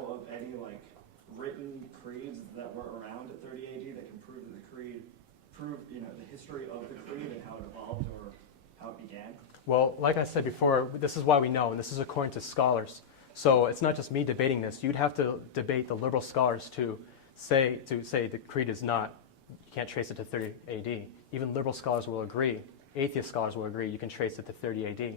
know of any like written creeds that were around at 30 AD that can prove that the creed, the history of the creed and how it evolved or how it began? Well, like I said before, this is why we know, and this is according to scholars. So it's not just me debating this. You'd have to debate the liberal scholars to say the creed is not, you can't trace it to 30 AD. Even liberal scholars will agree. Atheist scholars will agree you can trace it to 30 AD.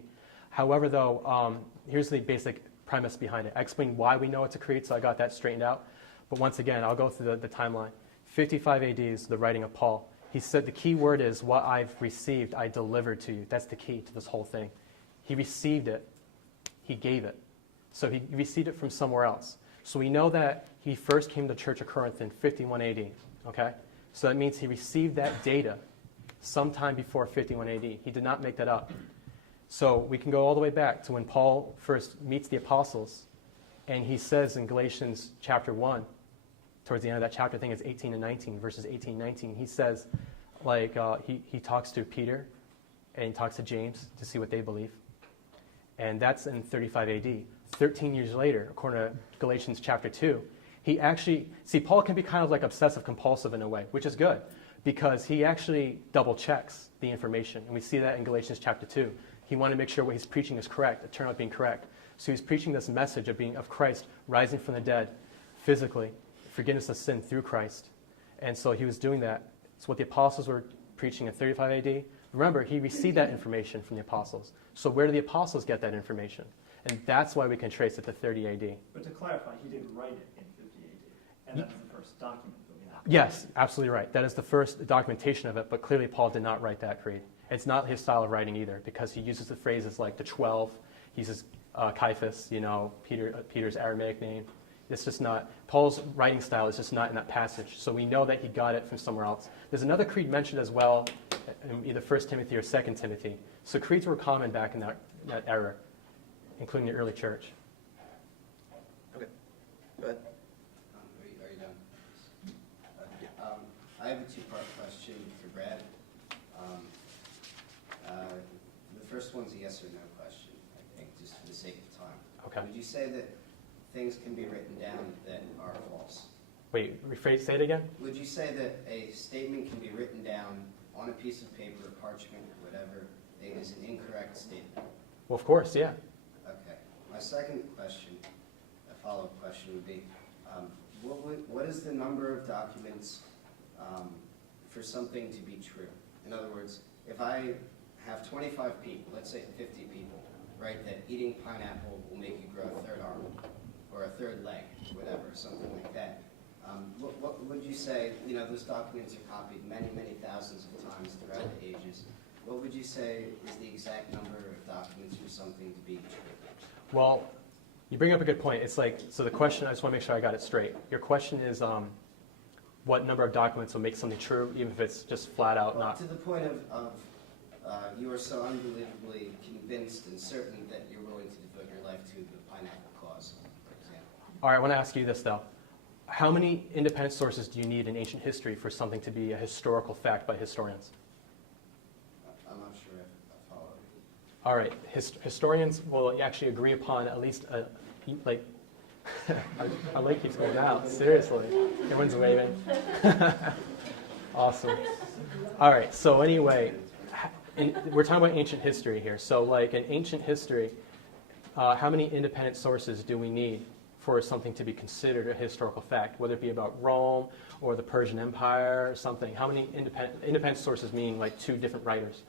However, though, here's the basic premise behind it. I explained why we know it's a creed, so I got that straightened out. But once again, I'll go through the timeline. 55 AD is the writing of Paul. He said the key word is, what I've received, I delivered to you. That's the key to this whole thing. He received it. He gave it. So he received it from somewhere else. So we know that he first came to the Church of Corinth in 51 AD. Okay? So that means he received that data sometime before 51 AD. He did not make that up. So we can go all the way back to when Paul first meets the apostles, and he says in Galatians chapter 1, towards the end of that chapter, I think it's 18 and 19, verses 18 and 19, he says, he talks to Peter and he talks to James to see what they believe. And that's in 35 AD. 13 years later, according to Galatians chapter 2, he actually, Paul can be kind of like obsessive compulsive in a way, which is good, because he actually double checks the information. And we see that in Galatians chapter 2. He wanted to make sure what he's preaching is correct. It turned out being correct. So he's preaching this message of Christ rising from the dead physically, forgiveness of sin through Christ. And so he was doing that. It's what the apostles were preaching in 35 AD. Remember, he received that information from the apostles. So where do the apostles get that information? And that's why we can trace it to 30 AD. But to clarify, he did write it in 50 AD, and that's the first document that we have. Yes, absolutely right. That is the first documentation of it, but clearly Paul did not write that creed. It's not his style of writing either, because he uses the phrases like the 12. He uses Caiaphas, Peter's Aramaic name. It's just not, Paul's writing style is just not in that passage. So we know that he got it from somewhere else. There's another creed mentioned as well in either 1 Timothy or 2 Timothy. So creeds were common back in that era, including the early church. Okay, go ahead. Are you done? I have a two-part question for Brad. The first one's a yes or no question, I think, just for the sake of time. Okay. Would you say that things can be written down that are false? Wait, say it again? Would you say that a statement can be written down on a piece of paper, parchment, or whatever, it is an incorrect statement? Well, of course, yeah. Okay. My second question, a follow-up question would be, what is the number of documents for something to be true? In other words, if I have 25 people, let's say 50 people, right, that eating pineapple will make you grow a third arm or a third leg, whatever, something like that. What would you say, those documents are copied many, many thousands of times throughout the ages. What would you say is the exact number of documents for something to be true? Well, you bring up a good point. It's like, so the question, I just want to make sure I got it straight. Your question is what number of documents will make something true, even if it's just flat out not. To the point of you are so unbelievably convinced and certain that you're willing to devote your life to the pineapple cause, for example. All right, I want to ask you this, though. How many independent sources do you need in ancient history for something to be a historical fact by historians? I'm not sure if I follow. All right, historians will actually agree upon at least our light keeps going out. Seriously, everyone's waving. Awesome. All right. So anyway, we're talking about ancient history here. So, like in ancient history, how many independent sources do we need for something to be considered a historical fact? Whether it be about Rome or the Persian Empire or something. How many independent sources? Meaning like two different writers,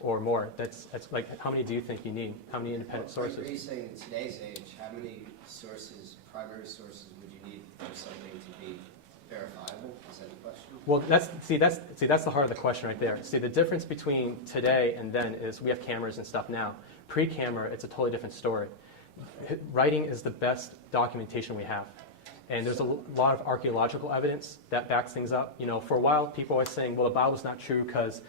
or more. That's like, how many do you think you need? How many independent sources? Are you saying in today's age, how many sources, primary sources, would you need for something to be verifiable? Is that the question? Well, that's the heart of the question right there. See, the difference between today and then is we have cameras and stuff now. Pre-camera, it's a totally different story. Writing is the best documentation we have. And there's a lot of archaeological evidence that backs things up. For a while, people were saying, well, the Bible's not true because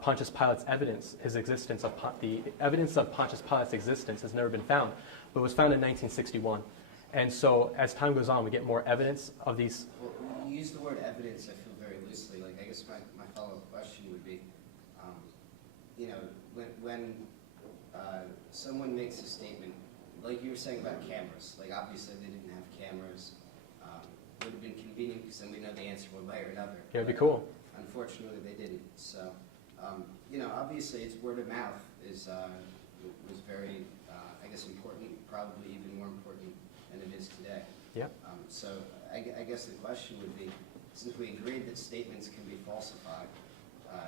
Pontius Pilate's evidence, the evidence of Pontius Pilate's existence has never been found, but it was found in 1961. And so as time goes on, we get more evidence of these. Well, when you use the word evidence, I feel very loosely. I guess my follow-up question would be, when someone makes a statement, like you were saying about cameras, like obviously they didn't have cameras. Would have been convenient because then we know the answer one way or another. Yeah, it'd be cool. Unfortunately, they didn't. So, you know, obviously, it's word of mouth was very, I guess, important. Probably even more important than it is today. Yeah. So, I guess the question would be, since we agreed that statements can be falsified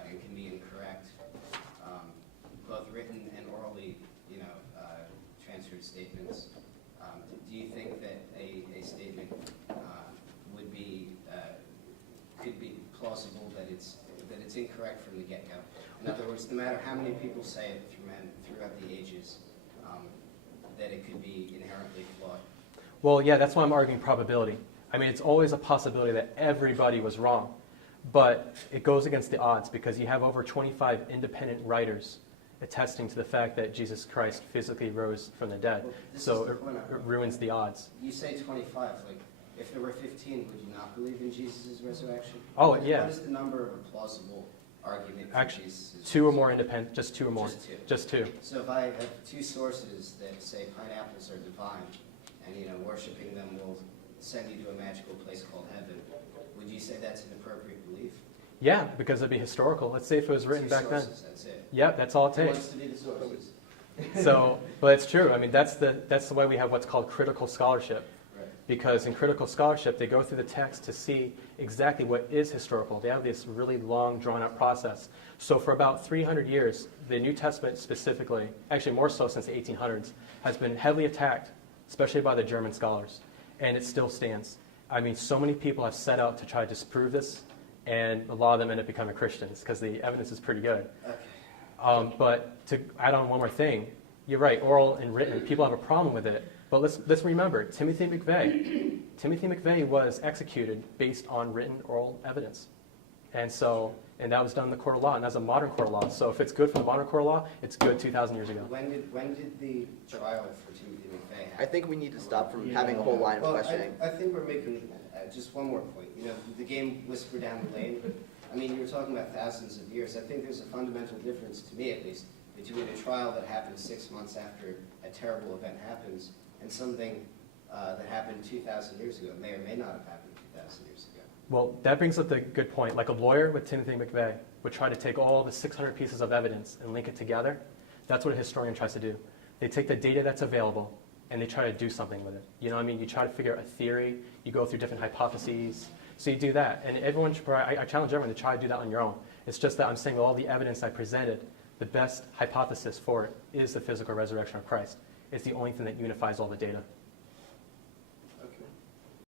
and can be incorrect, both written and orally, you know, transferred statements, do you think that a statement would be could be plausible that it's incorrect from the get-go? In other words, no matter how many people say it throughout the ages, that it could be inherently flawed. Well, yeah, that's why I'm arguing probability. I mean, it's always a possibility that everybody was wrong, but it goes against the odds because you have over 25 independent writers attesting to the fact that Jesus Christ physically rose from the dead. Well, So it ruins the odds. You say 25, like, if there were 15, would you not believe in Jesus' resurrection? Oh, yeah. What is the number of a plausible argument for Actually, Jesus' two or more independent, just two or more. Just two. Just two. So if I have two sources that say pineapples are divine, and, you know, worshiping them will send you to a magical place called heaven, would you say that's an appropriate belief? Yeah, because it'd be historical. Let's say if it was written Two back then. sources, that's it. Yep, that's all it Who takes. wants to be the sources? So, but it's true. I mean, that's the way we have what's called critical scholarship. Right. Because in critical scholarship, they go through the text to see exactly what is historical. They have this really long, drawn-out process. So for about 300 years, the New Testament specifically, actually more so since the 1800s, has been heavily attacked, especially by the German scholars. And it still stands. I mean, so many people have set out to try to disprove this, and a lot of them end up becoming Christians because the evidence is pretty good. Okay. But to add on one more thing, you're right, oral and written, people have a problem with it. But let's remember, Timothy McVeigh was executed based on written oral evidence. And that was done in the court of law, and that's a modern court of law. So if it's good for the modern court of law, it's good 2,000 years ago. When did the trial for Timothy McVeigh happen? I think we need to stop from having a whole line of Well, questioning. I think we're making just one more point. You know, the game Whisper Down the Lane, I mean, you were talking about thousands of years. I think there's a fundamental difference, to me at least, between a trial that happens 6 months after a terrible event happens and something that happened 2,000 years ago. It may or may not have happened 2,000 years ago. Well, that brings up the good point. Like a lawyer with Timothy McVeigh would try to take all the 600 pieces of evidence and link it together. That's what a historian tries to do. They take the data that's available and they try to do something with it. You know what I mean? You try to figure out a theory. You go through different hypotheses. So you do that. And everyone should probably, I challenge everyone to try to do that on your own. It's just that I'm saying all the evidence I presented, the best hypothesis for it is the physical resurrection of Christ. It's the only thing that unifies all the data.